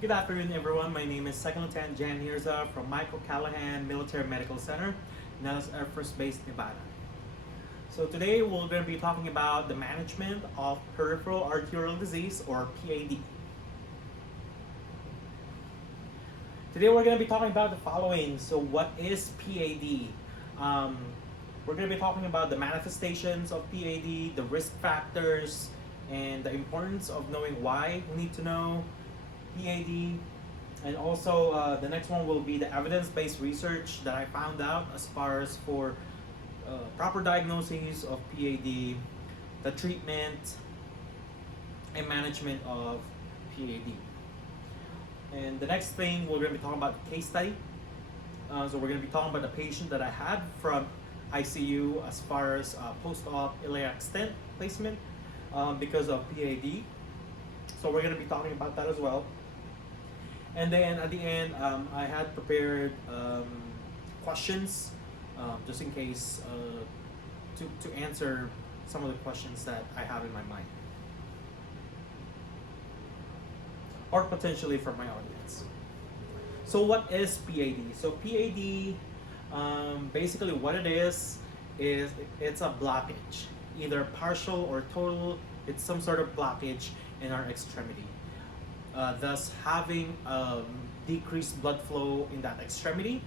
Good afternoon, everyone. My name is Second Lieutenant Jan Hirza from Michael Callahan Military Medical Center, Nellis Air Force Base, Nevada. So today we're going to be talking about the management of peripheral arterial disease, or PAD. Today we're going to be talking about the following. So what is PAD? We're going to be talking about the manifestations of PAD, the risk factors, and the importance of knowing why we need to know PAD. And also, the next one will be the evidence-based research that I found out as far as for proper diagnosis of PAD, the treatment and management of PAD. And the next thing we're going to be talking about the case study. So we're going to be talking about the patient that I had from ICU as far as post-op iliac stent placement because of PAD. So we're going to be talking about that as well. And then at the end, I had prepared questions just in case to answer some of the questions that I have in my mind, or potentially from my audience. So what is PAD? So PAD, basically what it is it's a blockage, either partial or total. It's some sort of blockage in our extremity, thus having decreased blood flow in that extremity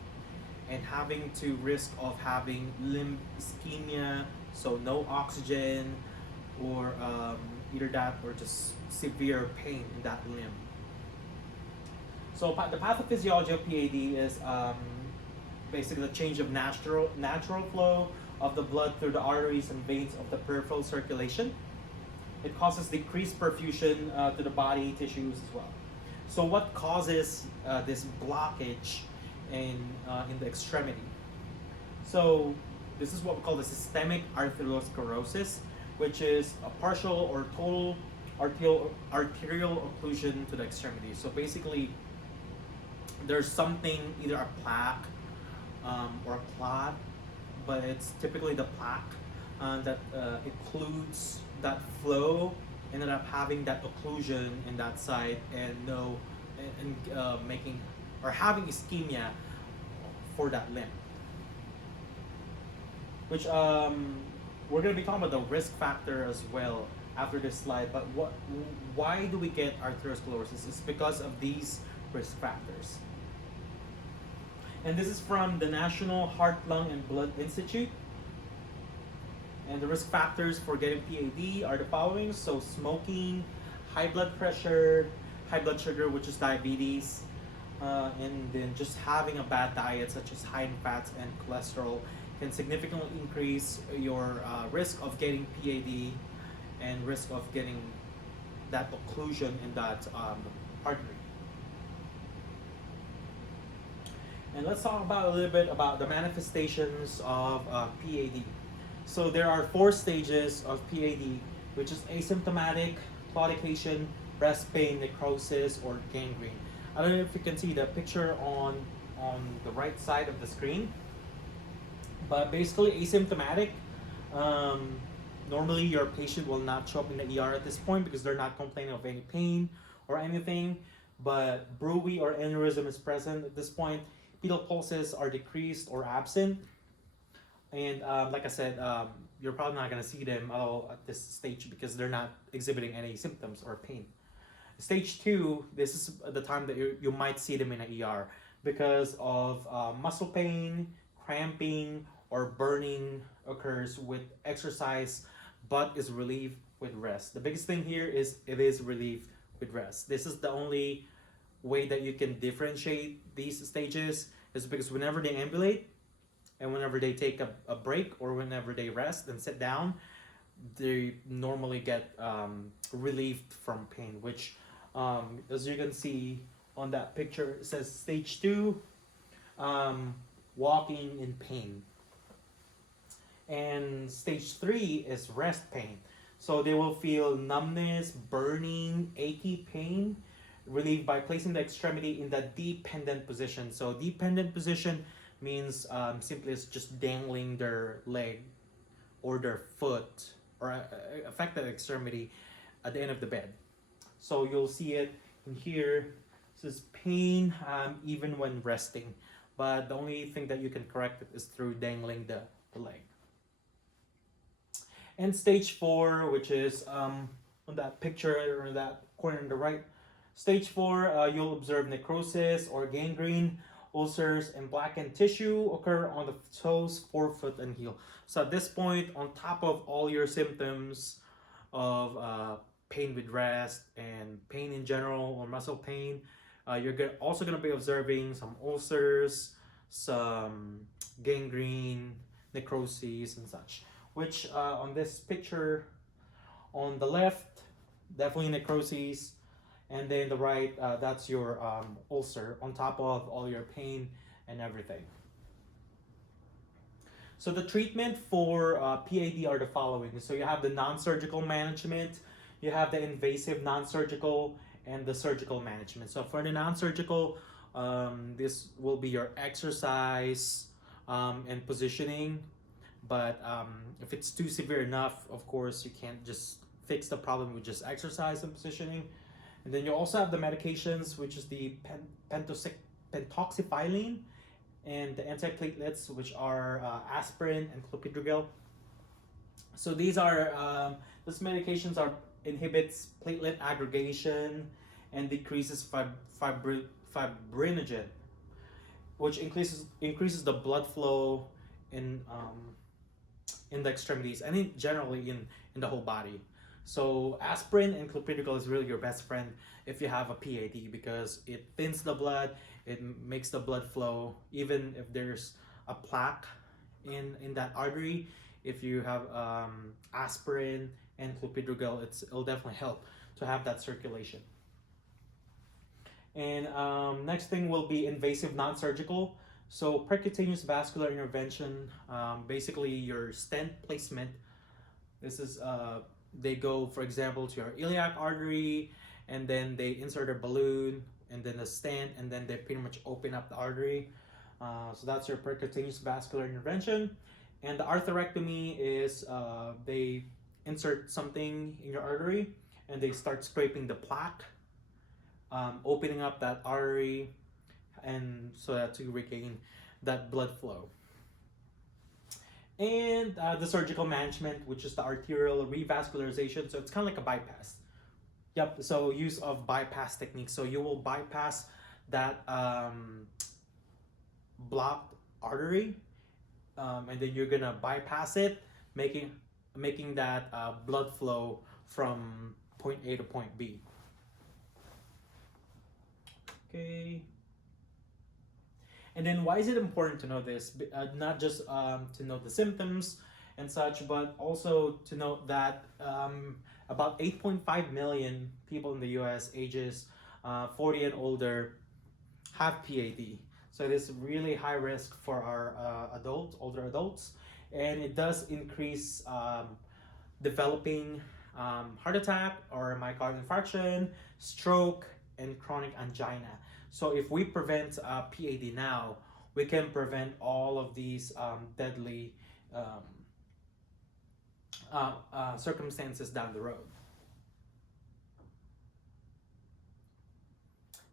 and having to risk of having limb ischemia, so no oxygen, or either that or just severe pain in that limb. So the pathophysiology of PAD is basically the change of natural flow of the blood through the arteries and veins of the peripheral circulation. It causes decreased perfusion to the body tissues as well. So what causes this blockage in the extremity? So this is what we call the systemic arteriosclerosis, which is a partial or total arterial occlusion to the extremity. So basically, there's something, either a plaque or a clot, but it's typically the plaque that occludes that flow, ended up having that occlusion in that side and making or having ischemia for that limb. Which we're going to be talking about the risk factor as well after this slide. But why do we get arteriosclerosis? It's because of these risk factors. And this is from the National Heart, Lung, and Blood Institute. And the risk factors for getting PAD are the following. So smoking, high blood pressure, high blood sugar, which is diabetes, and then just having a bad diet such as high in fats and cholesterol can significantly increase your risk of getting PAD and risk of getting that occlusion in that artery. And let's talk about a little bit about the manifestations of PAD. So there are 4 stages of PAD, which is asymptomatic, claudication, breast pain, necrosis, or gangrene. I don't know if you can see the picture on the right side of the screen, but basically asymptomatic. Normally your patient will not show up in the ER at this point because they're not complaining of any pain or anything, but bruit or aneurysm is present at this point. Pedal pulses are decreased or absent. And like I said, you're probably not going to see them at all at this stage because they're not exhibiting any symptoms or pain. Stage 2, this is the time that you might see them in an ER because of muscle pain, cramping, or burning occurs with exercise, but is relieved with rest. The biggest thing here is it is relieved with rest. This is the only way that you can differentiate these stages, is because whenever they ambulate, and whenever they take a break or whenever they rest and sit down, they normally get relieved from pain, which as you can see on that picture, it says stage 2, walking in pain. And stage 3 is rest pain. So they will feel numbness, burning, achy pain, relieved by placing the extremity in the dependent position. So dependent position means simply it's just dangling their leg or their foot or affected extremity at the end of the bed. So you'll see it in here. This is pain even when resting, but the only thing that you can correct it is through dangling the leg. And stage 4, which is on that picture or that corner on the right, stage 4, you'll observe necrosis or gangrene, ulcers, and blackened tissue occur on the toes, forefoot, and heel. So at this point, on top of all your symptoms of pain with rest and pain in general or muscle pain, you're also going to be observing some ulcers, some gangrene, necrosis, and such. Which on this picture on the left, definitely necrosis, and then the right, that's your ulcer on top of all your pain and everything. So the treatment for PAD are the following. So you have the non-surgical management, you have the invasive non-surgical, and the surgical management. So for the non-surgical, this will be your exercise and positioning. But if it's too severe enough, of course, you can't just fix the problem with just exercise and positioning. And then you also have the medications, which is the pentoxifylline and the antiplatelets, which are aspirin and clopidogrel. So these medications inhibits platelet aggregation and decreases fibrinogen, which increases the blood flow in the extremities and generally in the whole body. So aspirin and clopidogrel is really your best friend if you have a PAD, because it thins the blood, it makes the blood flow, even if there's a plaque in that artery. If you have aspirin and clopidogrel, it'll definitely help to have that circulation. And next thing will be invasive non-surgical. So percutaneous vascular intervention, basically your stent placement. This is they go, for example, to your iliac artery, and then they insert a balloon and then a stent, and then they pretty much open up the artery. So that's your percutaneous vascular intervention. And the arterectomy is they insert something in your artery and they start scraping the plaque, opening up that artery, and so that to regain that blood flow. And the surgical management, which is the arterial revascularization. So it's kind of like a bypass. Yep. So use of bypass technique. So you will bypass that blocked artery, and then you're gonna bypass it, making that blood flow from point A to point B. Okay. And then why is it important to know this? Not just to know the symptoms and such, but also to note that about 8.5 million people in the US ages 40 and older have PAD. So it is really high risk for our older adults. And it does increase developing heart attack or myocardial infarction, stroke, and chronic angina. So if we prevent PAD now, we can prevent all of these deadly circumstances down the road.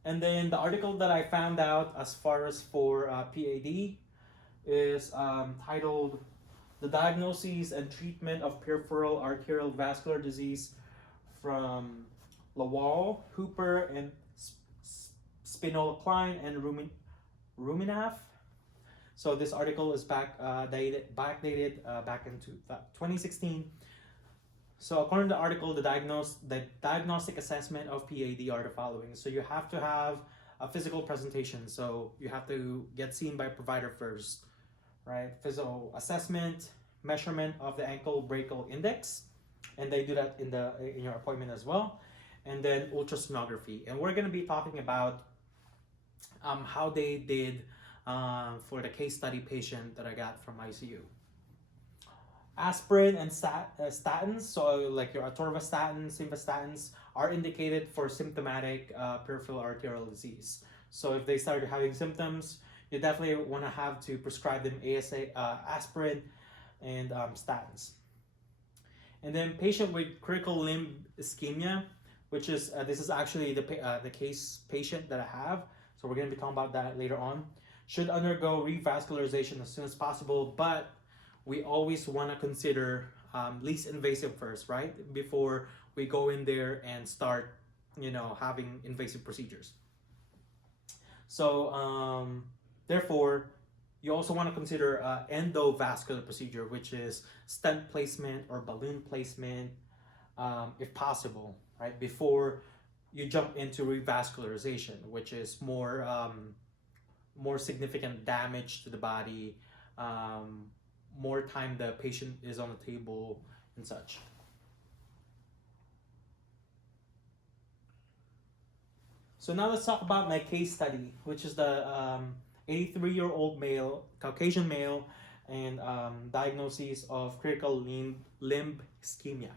And then the article that I found out as far as for PAD is titled "The Diagnosis and Treatment of Peripheral Arterial Vascular Disease" from Lawal, Hooper, and Spinola Klein and Ruminaff. So this article is backdated back into 2016. So according to the article, the diagnostic assessment of PAD are the following. So you have to have a physical presentation. So you have to get seen by a provider first, right? Physical assessment, measurement of the ankle brachial index, and they do that in your appointment as well. And then ultrasonography. And we're going to be talking about how they did for the case study patient that I got from ICU. Aspirin and statins, so like your atorvastatin, simvastatins, are indicated for symptomatic peripheral arterial disease. So if they start having symptoms, you definitely want to have to prescribe them aspirin and statins. And then patient with critical limb ischemia, which is this is actually the case patient that I have. So we're going to be talking about that later on. Should undergo revascularization as soon as possible, but we always want to consider least invasive first, right? Before we go in there and start, having invasive procedures. So, therefore, you also want to consider endovascular procedure, which is stent placement or balloon placement, if possible, right? Before you jump into revascularization, which is more significant damage to the body, more time the patient is on the table and such. So now let's talk about my case study, which is the 83-year-old male, Caucasian male, and diagnosis of critical limb ischemia.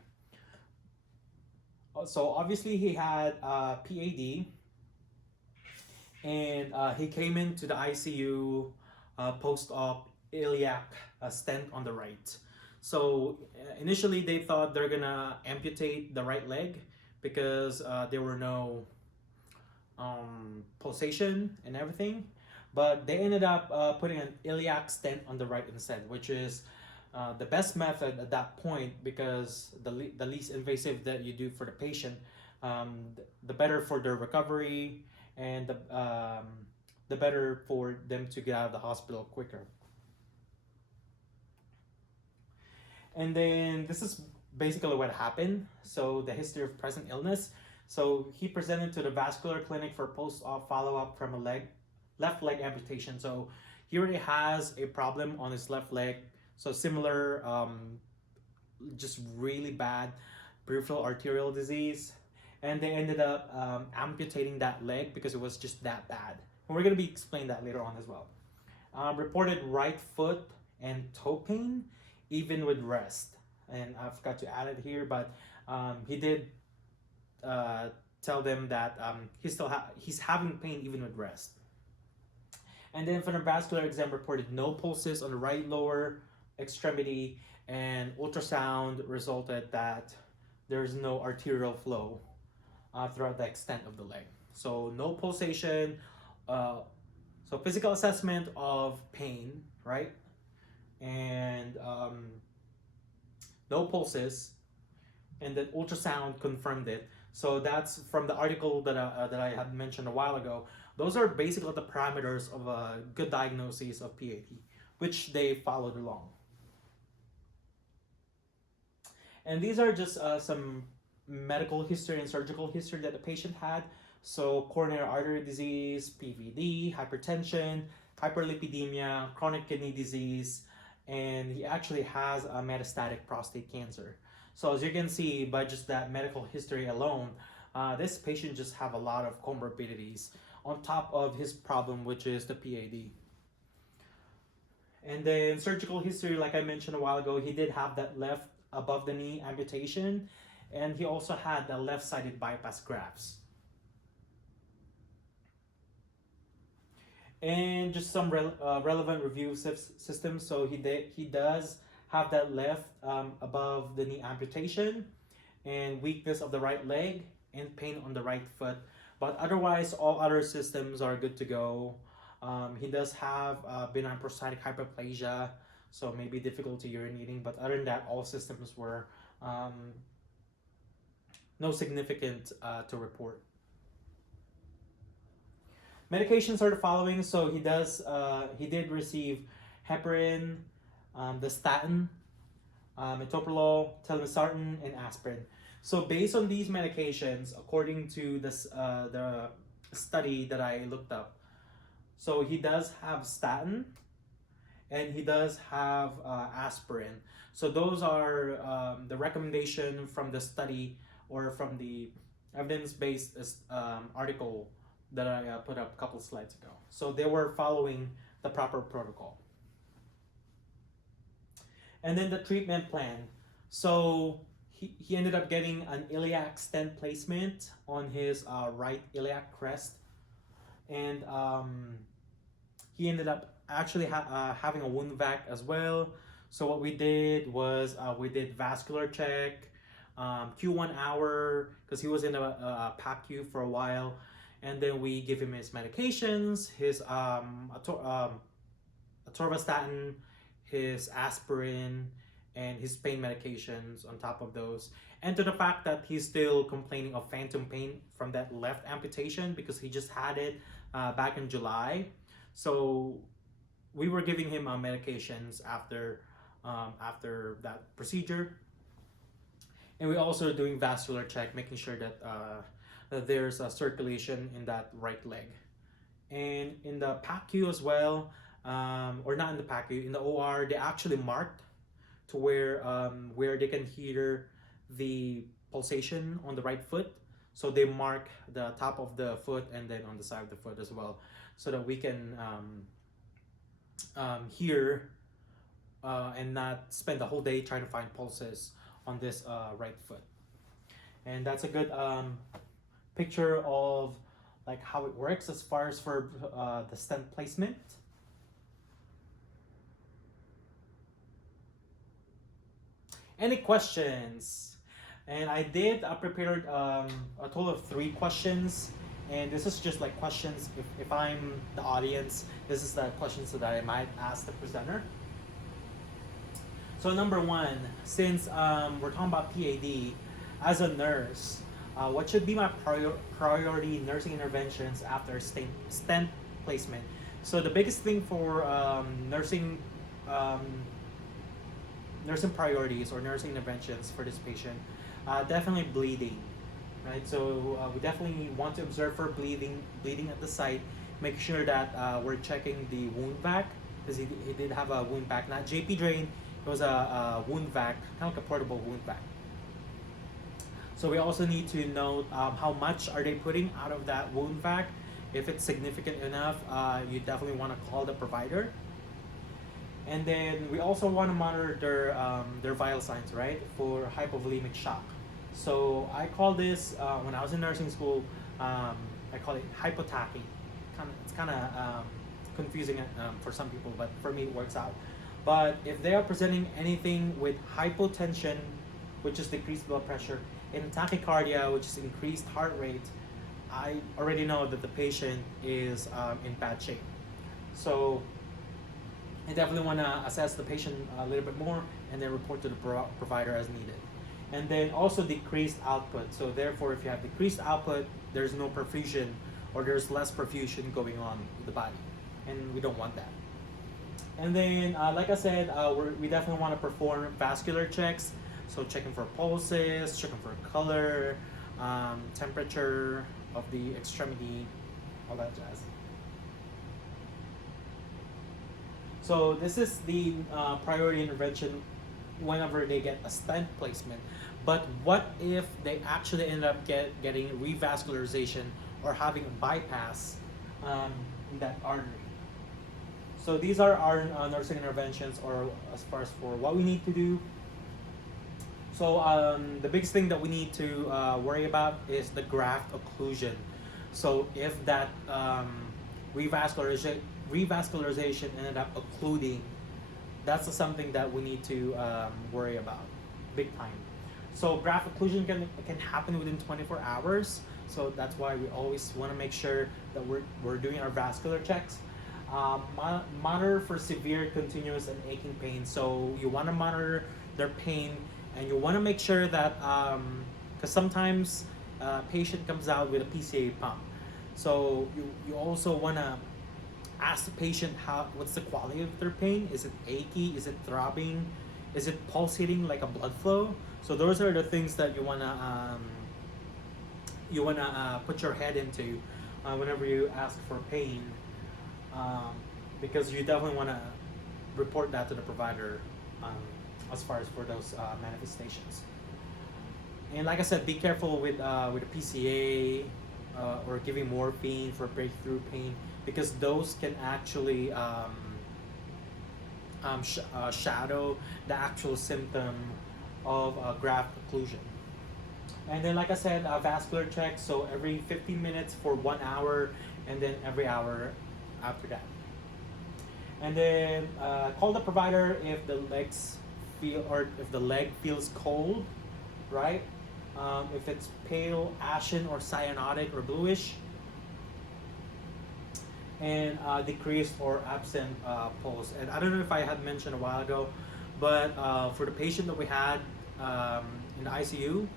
So obviously he had PAD, and he came into the ICU post-op iliac stent on the right. So initially they thought they're gonna amputate the right leg because there were no pulsation and everything, but they ended up putting an iliac stent on the right instead, which is the best method at that point because the least invasive that you do for the patient, the better for their recovery and the better for them to get out of the hospital quicker. And then this is basically what happened. So the history of present illness. So he presented to the vascular clinic for post-op follow-up from a left leg amputation. So he already has a problem on his left leg. So similar, just really bad peripheral arterial disease. And they ended up amputating that leg because it was just that bad. And we're going to be explaining that later on as well. Reported right foot and toe pain, even with rest. And I forgot to add it here, but he did tell them that he's having pain even with rest. And then from the vascular exam reported no pulses on the right lower extremity, and ultrasound resulted that there's no arterial flow throughout the extent of the leg. So no pulsation. So physical assessment of pain, right? And no pulses, and then ultrasound confirmed it. So that's from the article that I had mentioned a while ago. Those are basically the parameters of a good diagnosis of PAD, which they followed along. And these are just some medical history and surgical history that the patient had. So coronary artery disease, PVD, hypertension, hyperlipidemia, chronic kidney disease, and he actually has a metastatic prostate cancer. So as you can see by just that medical history alone, this patient just have a lot of comorbidities on top of his problem, which is the PAD. And then surgical history, like I mentioned a while ago, he did have that left above the knee amputation, and he also had the left-sided bypass grafts. And just some relevant review systems. So he does have that left above the knee amputation, and weakness of the right leg, and pain on the right foot. But otherwise, all other systems are good to go. He does have benign prostatic hyperplasia, so maybe difficulty urinating. But other than that, all systems were no significant to report. Medications are the following. So he did receive heparin, the statin, metoprolol, telmisartan, and aspirin. So based on these medications, according to this the study that I looked up, so he does have statin, and he does have aspirin. So those are the recommendation from the study or from the evidence-based article that I put up a couple slides ago. So they were following the proper protocol. And then the treatment plan. So he ended up getting an iliac stent placement on his right iliac crest. And he ended up actually having a wound vac as well. So what we did was we did vascular check, Q1 hour because he was in a PACU for a while, and then we give him his medications, his atorvastatin, his aspirin, and his pain medications on top of those. And to the fact that he's still complaining of phantom pain from that left amputation because he just had it back in July. So we were giving him medications after that procedure, and we also doing vascular check, making sure that there's a circulation in that right leg, and in the PACU as well, or not in the PACU, in the OR, they actually marked to where they can hear the pulsation on the right foot. So they mark the top of the foot and then on the side of the foot as well, so that we can hear and not spend the whole day trying to find pulses on this right foot. And that's a good picture of like how it works as far as for the stent placement. Any questions? And I did prepared a total of 3 questions, and this is just like questions. If I'm the audience, this is the questions that I might ask the presenter. So number 1, since we're talking about PAD, as a nurse, what should be my priority nursing interventions after stent placement? So the biggest thing for nursing priorities or nursing interventions for this patient, definitely bleeding, right? So we definitely want to observe for bleeding at the site. Make sure that we're checking the wound vac, because he did have a wound vac, not JP drain. It was a wound vac, kind of like a portable wound vac. So we also need to note how much are they putting out of that wound vac. If it's significant enough, you definitely want to call the provider. And then we also want to monitor their vital signs, right, for hypovolemic shock. So I call this, when I was in nursing school, I call it hypotachy. It's kind of confusing for some people, but for me it works out. But if they are presenting anything with hypotension, which is decreased blood pressure, and tachycardia, which is increased heart rate, I already know that the patient is in bad shape. So I definitely want to assess the patient a little bit more and then report to the provider as needed. And then also decreased output. So therefore, if you have decreased output, there's no perfusion, or there's less perfusion going on in the body, and we don't want that. And then, like I said, we definitely want to perform vascular checks. So checking for pulses, checking for color, temperature of the extremity, all that jazz. So this is the priority intervention whenever they get a stent placement. But what if they actually end up getting revascularization or having a bypass in that artery? So these are our nursing interventions, or as far as for what we need to do. So the biggest thing that we need to worry about is the graft occlusion. So if that revascularization ended up occluding, that's something that we need to worry about big time. So graft occlusion can happen within 24 hours. So that's why we always want to make sure that we're doing our vascular checks. Monitor for severe, continuous, and aching pain. So you want to monitor their pain, and you want to make sure that, because sometimes patient comes out with a PCA pump. So you also want to ask the patient what's the quality of their pain. Is it achy? Is it throbbing? Is it pulsating like a blood flow? So those are the things that you wanna put your head into whenever you ask for pain, because you definitely wanna report that to the provider as far as for those manifestations. And like I said, be careful with a PCA or giving morphine for breakthrough pain, because those can actually shadow the actual symptom of graft occlusion. And then, like I said, vascular check. So every 15 minutes for 1 hour, and then every hour after that. And then call the provider if the leg feels cold, right? If it's pale, ashen, or cyanotic or bluish, and decreased or absent pulse. And I don't know if I had mentioned a while ago, but for the patient that we had in the ICU,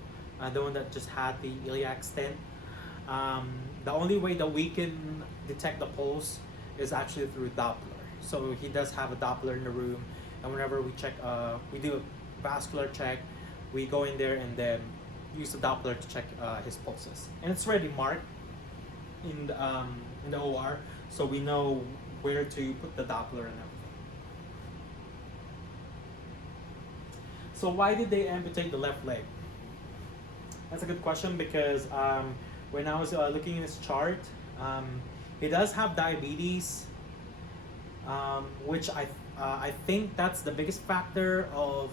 the one that just had the iliac stent, the only way that we can detect the pulse is actually through Doppler. So he does have a Doppler in the room, and whenever we check, we do a vascular check, we go in there and then use the Doppler to check his pulses, and it's already marked in the OR, so we know where to put the Doppler and everything. So why did they amputate the left leg? That's a good question because when I was looking at his chart, he does have diabetes, which I think that's the biggest factor of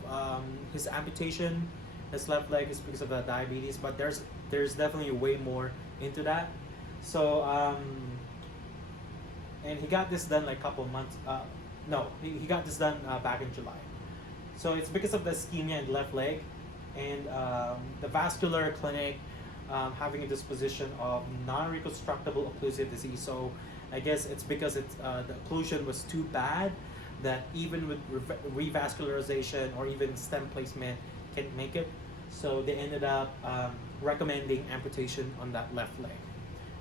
his amputation. His left leg is because of the diabetes, but there's definitely way more into that. So and he got this done like a couple of months. No, he got this done back in July. So it's because of the ischemia in the left leg, and the vascular clinic having a disposition of non-reconstructible occlusive disease. So I guess it's because it's the occlusion was too bad that even with revascularization or even stem placement can't make it. So they ended up recommending amputation on that left leg,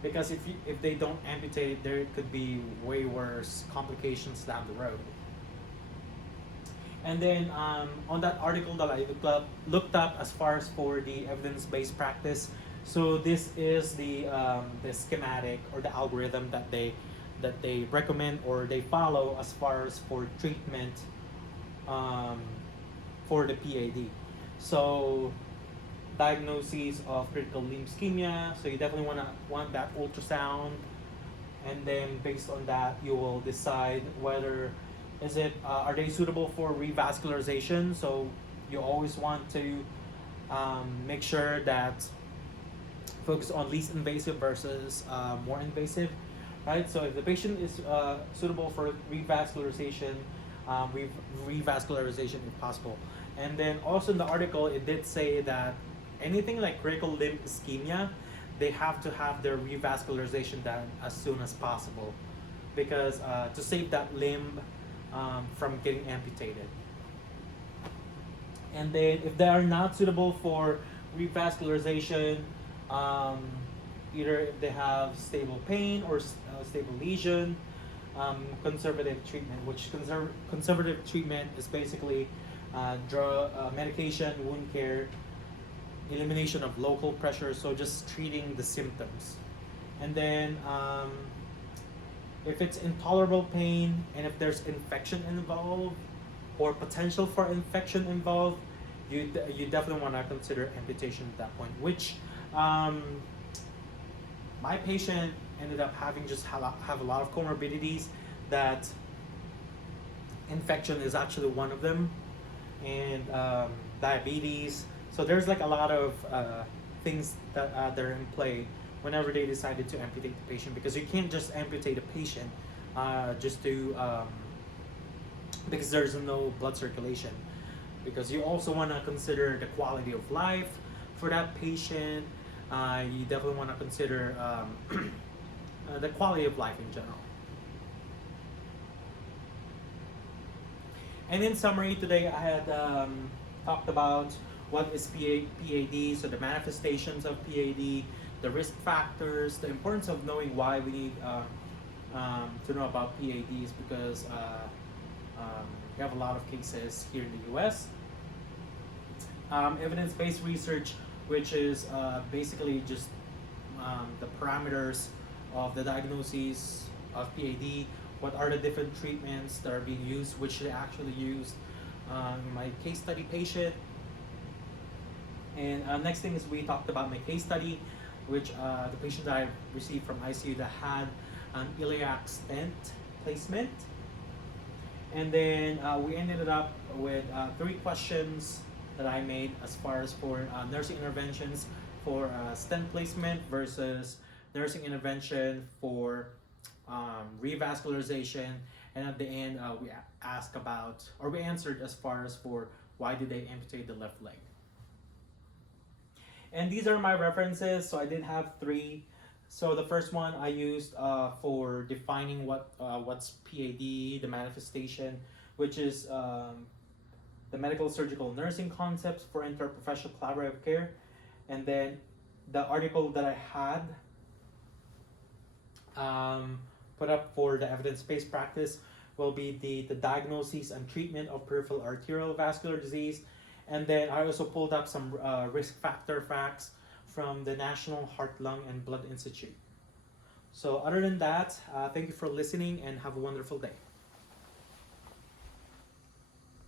because if they don't amputate it, there could be way worse complications down the road. And then on that article that I looked up as far as for the evidence-based practice, so this is the schematic or the algorithm that they recommend or they follow as far as for treatment for the PAD. So diagnoses of critical limb ischemia. So you definitely want that ultrasound, and then based on that, you will decide whether are they suitable for revascularization. So you always want to make sure that focus on least invasive versus more invasive, right? So if the patient is suitable for revascularization, revascularization if possible. And then also in the article, it did say that anything like critical limb ischemia, they have to have their revascularization done as soon as possible, because to save that limb from getting amputated. And then if they are not suitable for revascularization, either if they have stable pain or stable lesion, conservative treatment, which conservative treatment is basically medication, wound care, elimination of local pressure, so just treating the symptoms. And then if it's intolerable pain and if there's infection involved or potential for infection involved, you definitely want to consider amputation at that point, which my patient ended up having have a lot of comorbidities that infection is actually one of them, and diabetes. So there's like a lot of things that they're in play whenever they decided to amputate the patient, because you can't just amputate a patient just to because there's no blood circulation, because you also want to consider the quality of life for that patient. You definitely want to consider the quality of life in general. And in summary, today I had talked about what is PAD, so the manifestations of PAD, the risk factors, the importance of knowing why we need to know about PADs, because we have a lot of cases here in the US. Evidence-based research, which is basically just the parameters of the diagnoses of PAD, what are the different treatments that are being used, which they actually used in my case study patient. And next thing is we talked about my case study, which the patient that I received from ICU that had an iliac stent placement. And then we ended up with 3 questions that I made as far as for nursing interventions for stent placement versus nursing intervention for revascularization. And at the end, we asked about, or we answered as far as for why did they amputate the left leg. And these are my references. So I did have three. So the first one I used for defining what's PAD, the manifestation, which is the medical surgical nursing concepts for interprofessional collaborative care. And then the article that I had put up for the evidence-based practice will be the diagnosis and treatment of peripheral arterial vascular disease. And then I also pulled up some risk factor facts from the National Heart, Lung, and Blood Institute. So other than that, thank you for listening and have a wonderful day.